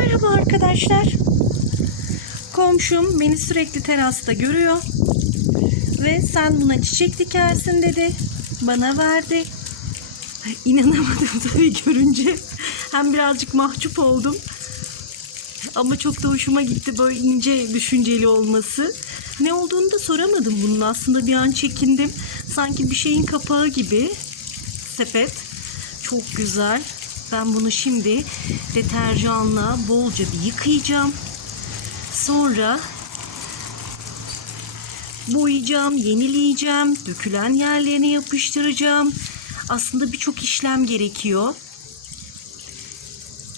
Merhaba arkadaşlar. Komşum beni sürekli terasta görüyor. Ve sen buna çiçek dikersin dedi. Bana verdi. İnanamadım tabii görünce. Hem birazcık mahcup oldum. Ama çok da hoşuma gitti böyle ince düşünceli olması. Ne olduğunu da soramadım bunun aslında bir an çekindim. Sanki bir şeyin kapağı gibi. Sepet. Çok güzel. Ben bunu şimdi deterjanla bolca bir yıkayacağım. Sonra boyayacağım, yenileyeceğim, dökülen yerlerine yapıştıracağım. Aslında birçok işlem gerekiyor.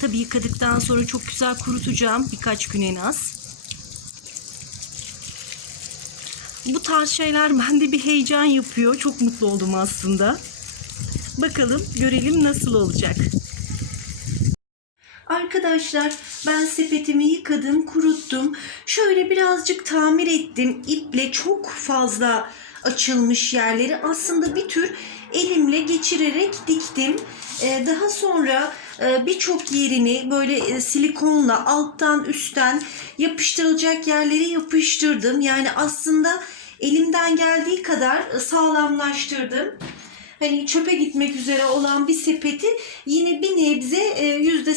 Tabii yıkadıktan sonra çok güzel kurutacağım birkaç gün en az. Bu tarz şeyler bende bir heyecan yapıyor. Çok mutlu oldum aslında. Bakalım görelim nasıl olacak. Arkadaşlar ben sepetimi yıkadım, kuruttum. Şöyle birazcık tamir ettim. İple çok fazla açılmış yerleri aslında bir tür elimle geçirerek diktim. Ee, daha sonra e, birçok yerini böyle e, silikonla alttan üstten yapıştırılacak yerleri yapıştırdım. Yani aslında elimden geldiği kadar sağlamlaştırdım hani çöpe gitmek üzere olan bir sepeti yine bir nebze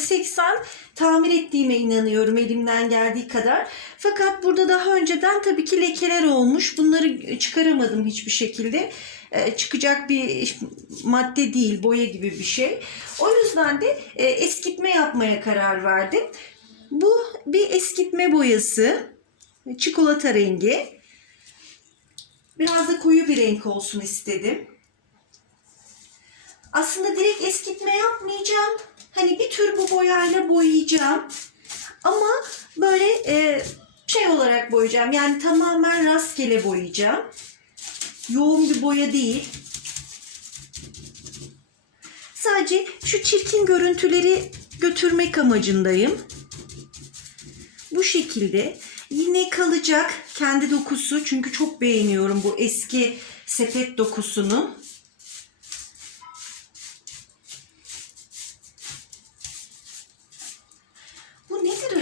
e, yüzde seksen tamir ettiğime inanıyorum elimden geldiği kadar. Fakat burada daha önceden tabii ki lekeler olmuş. Bunları çıkaramadım hiçbir şekilde. E, Çıkacak bir madde değil, boya gibi bir şey. O yüzden de e, eskitme yapmaya karar verdim. Bu bir eskitme boyası. Çikolata rengi. Biraz da koyu bir renk olsun istedim. Aslında direkt eskitme yapmayacağım. Hani bir tür bu boyayla boyayacağım. Ama böyle e, şey olarak boyayacağım. Yani tamamen rastgele boyayacağım. Yoğun bir boya değil. Sadece şu çirkin görüntüleri götürmek amacındayım. Bu şekilde yine kalacak kendi dokusu çünkü çok beğeniyorum bu eski sepet dokusunu.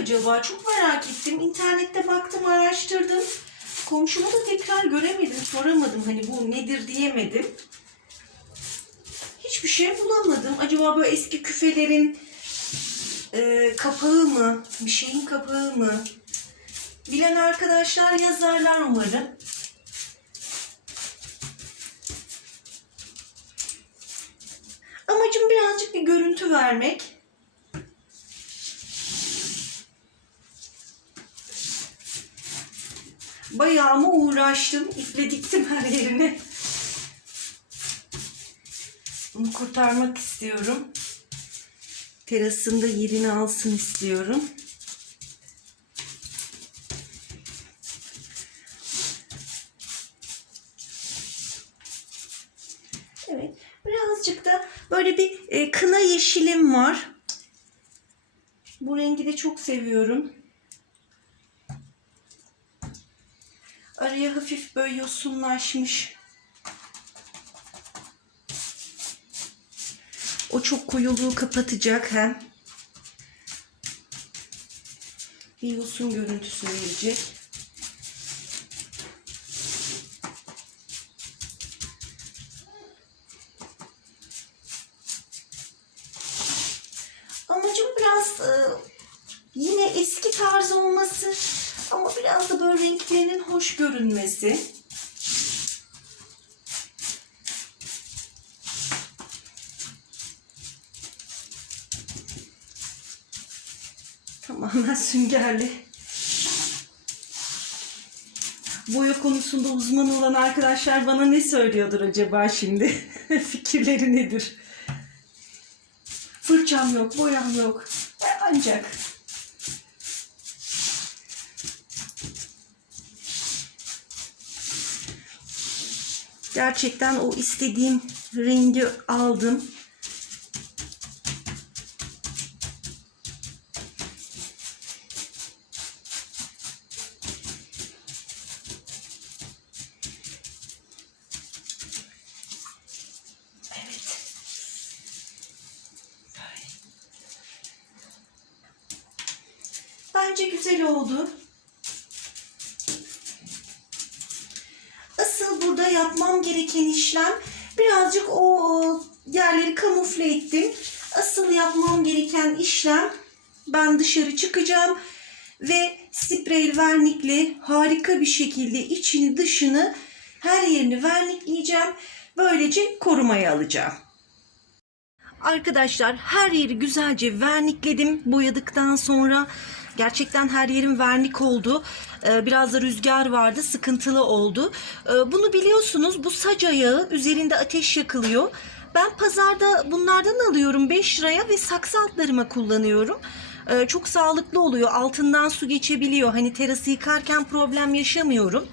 Acaba? Çok merak ettim. İnternette baktım, araştırdım. Komşuma da tekrar göremedim, soramadım. Hani bu nedir diyemedim. Hiçbir şey bulamadım. Acaba böyle eski küfelerin e, kapağı mı? Bir şeyin kapağı mı? Bilen arkadaşlar yazarlar umarım. Amacım birazcık bir görüntü vermek. Bayağı mı uğraştım. İple diktim her yerine. Bunu kurtarmak istiyorum. Terasında yerini alsın istiyorum. Evet. Birazcık da böyle bir e, kına yeşilim var. Bu rengi de çok seviyorum. Araya hafif böyle yosunlaşmış. O çok koyuluğu kapatacak hem. Bir yosun görüntüsü verecek. Amacım biraz e, yine eski tarz olması ama biraz da böyle renklerinin hoş görünmesi. Tamamen süngerli. Boya konusunda uzman olan arkadaşlar bana ne söylüyordur acaba şimdi? Fikirleri nedir? Fırçam yok, boyam yok. E, Ancak Gerçekten o istediğim rengi aldım. Bence güzel oldu. Gereken işlem birazcık o yerleri kamufle ettim. Asıl yapmam gereken işlem ben dışarı çıkacağım ve sprey vernikle harika bir şekilde içini dışını her yerini vernikleyeceğim. Böylece korumaya alacağım. Arkadaşlar her yeri güzelce vernikledim boyadıktan sonra. Gerçekten her yerim vernik oldu. Ee, Biraz da rüzgar vardı, sıkıntılı oldu. Ee, Bunu biliyorsunuz bu sac ayağı üzerinde ateş yakılıyor. Ben pazarda bunlardan alıyorum 5 liraya ve saksı altlarıma kullanıyorum. Ee, Çok sağlıklı oluyor. Altından su geçebiliyor. Hani terası yıkarken problem yaşamıyorum.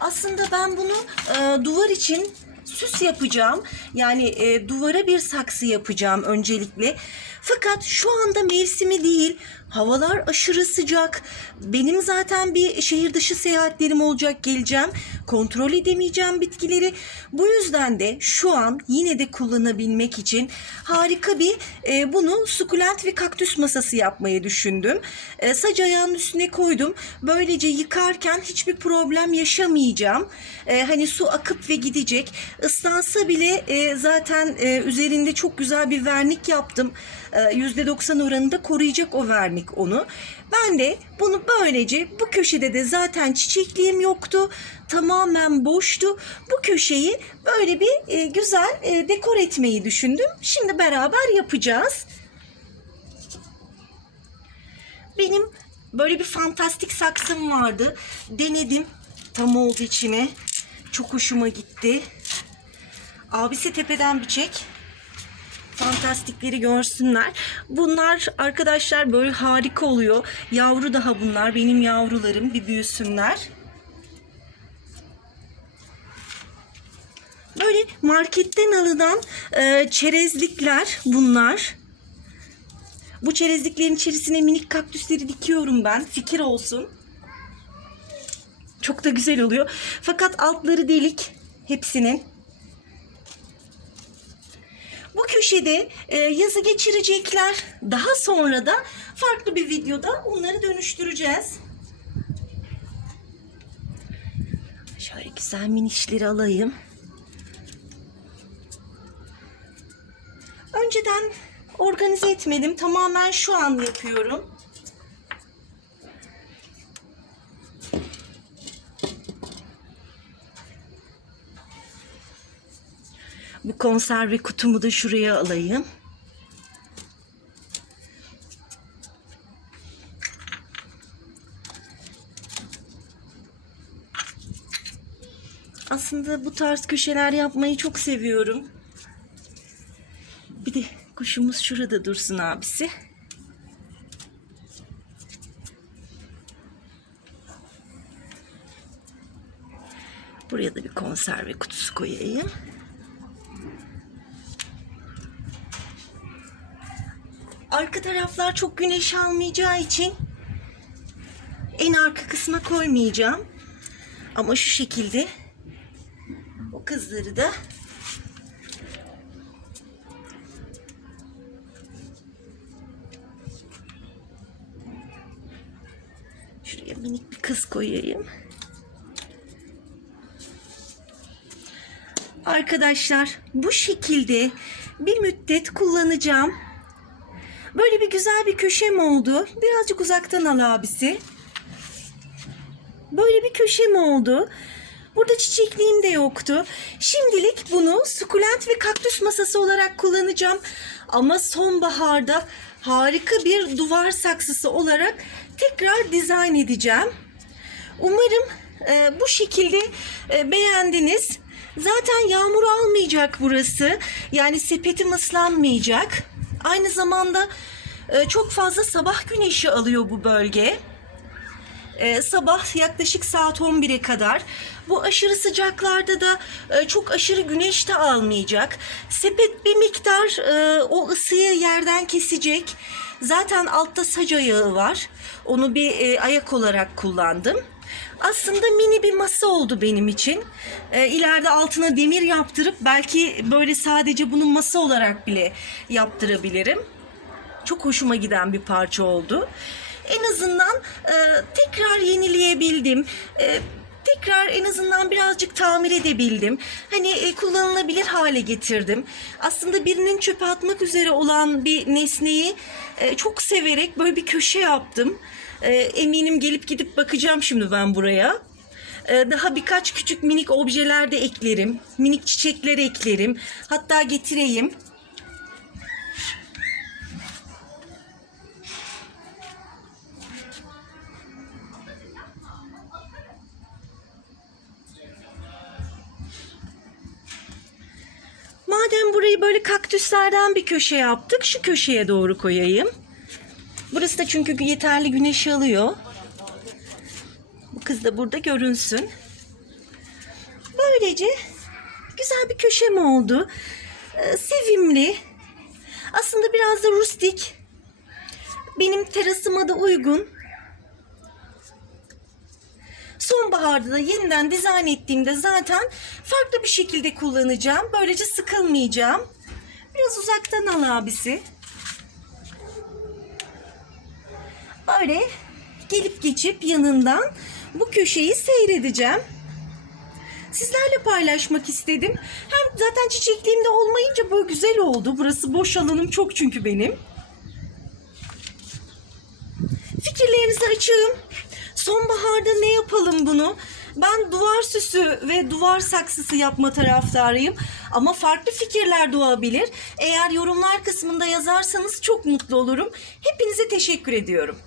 Aslında ben bunu e, duvar için süs yapacağım. Yani e, duvara bir saksı yapacağım öncelikle. Fakat şu anda mevsimi değil. Havalar aşırı sıcak. Benim zaten bir şehir dışı seyahatlerim olacak geleceğim. Kontrol edemeyeceğim bitkileri. Bu yüzden de şu an yine de kullanabilmek için harika bir e, bunu sukulent ve kaktüs masası yapmayı düşündüm. E, sac ayağının üstüne koydum. Böylece yıkarken hiçbir problem yaşamayacağım. E, hani su akıp ve gidecek. Islansa bile e, zaten e, üzerinde çok güzel bir vernik yaptım. E, %90 oranında koruyacak o vernik onu. Ben de bunu böylece bu köşede de zaten çiçekliğim yoktu. Tamamen boştu. Bu köşeyi böyle bir e, güzel e, dekor etmeyi düşündüm. Şimdi beraber yapacağız. Benim böyle bir fantastik saksım vardı. Denedim. Tam oldu içine. Çok hoşuma gitti. Abisi tepeden bir çek. Fantastikleri görsünler. Bunlar arkadaşlar böyle harika oluyor. Yavru daha bunlar. Benim yavrularım. Bir büyüsünler. Böyle marketten alınan e, çerezlikler bunlar. Bu çerezliklerin içerisine minik kaktüsleri dikiyorum ben. Fikir olsun. Çok da güzel oluyor. Fakat altları delik hepsinin. Bu köşede e, yazı geçirecekler. Daha sonra da farklı bir videoda onları dönüştüreceğiz. Şöyle güzel minişleri alayım. Önceden organize etmedim. Tamamen şu an yapıyorum. Bu konserve kutumu da şuraya alayım. Aslında bu tarz köşeler yapmayı çok seviyorum. Bir de kuşumuz şurada dursun abisi. Buraya da bir konserve kutusu koyayım. Arka taraflar çok güneş almayacağı için en arka kısma koymayacağım. Ama şu şekilde o kızları da Şuraya minik bir kız koyayım. Arkadaşlar bu şekilde bir müddet kullanacağım. Böyle bir güzel bir köşem oldu. Birazcık uzaktan al abisi. Böyle bir köşem oldu. Burada çiçekliğim de yoktu. Şimdilik bunu sukulent ve kaktüs masası olarak kullanacağım. Ama sonbaharda harika bir duvar saksısı olarak tekrar dizayn edeceğim. Umarım e, bu şekilde e, beğendiniz. Zaten yağmur almayacak burası. Yani sepetim ıslanmayacak. Aynı zamanda e, çok fazla sabah güneşi alıyor bu bölge. E, sabah yaklaşık saat 11'e kadar. Bu aşırı sıcaklarda da e, çok aşırı güneş de almayacak. Sepet bir miktar e, o ısıyı yerden kesecek. Zaten altta sac ayağı var. Onu bir e, ayak olarak kullandım. Aslında mini bir masa oldu benim için. E, ileride altına demir yaptırıp belki böyle sadece bunu masa olarak bile yaptırabilirim. Çok hoşuma giden bir parça oldu. en azından e, tekrar yenileyebildim. E, tekrar en azından birazcık tamir edebildim. Hani e, kullanılabilir hale getirdim. Aslında birinin çöpe atmak üzere olan bir nesneyi e, çok severek böyle bir köşe yaptım. E, eminim gelip gidip bakacağım şimdi ben buraya. E, daha birkaç küçük minik objeler de eklerim. Minik çiçekler eklerim. Hatta getireyim. Madem burayı böyle kaktüslerden bir köşe yaptık, şu köşeye doğru koyayım. Burası da çünkü yeterli güneş alıyor. Bu kız da burada görünsün. Böylece güzel bir köşem oldu. Ee, sevimli. Aslında biraz da rustik. Benim terasıma da uygun. Sonbaharda da yeniden dizayn ettiğimde zaten farklı bir şekilde kullanacağım. Böylece sıkılmayacağım. Biraz uzaktan al abisi. Böyle gelip geçip yanından bu köşeyi seyredeceğim. Sizlerle paylaşmak istedim. Hem zaten çiçekliğimde olmayınca böyle güzel oldu. Burası boş alanım çok çünkü benim. Fikirlerinizi açığım. Sonbaharda ne yapalım bunu? Ben duvar süsü ve duvar saksısı yapma taraftarıyım. Ama farklı fikirler doğabilir. Eğer yorumlar kısmında yazarsanız çok mutlu olurum. Hepinize teşekkür ediyorum.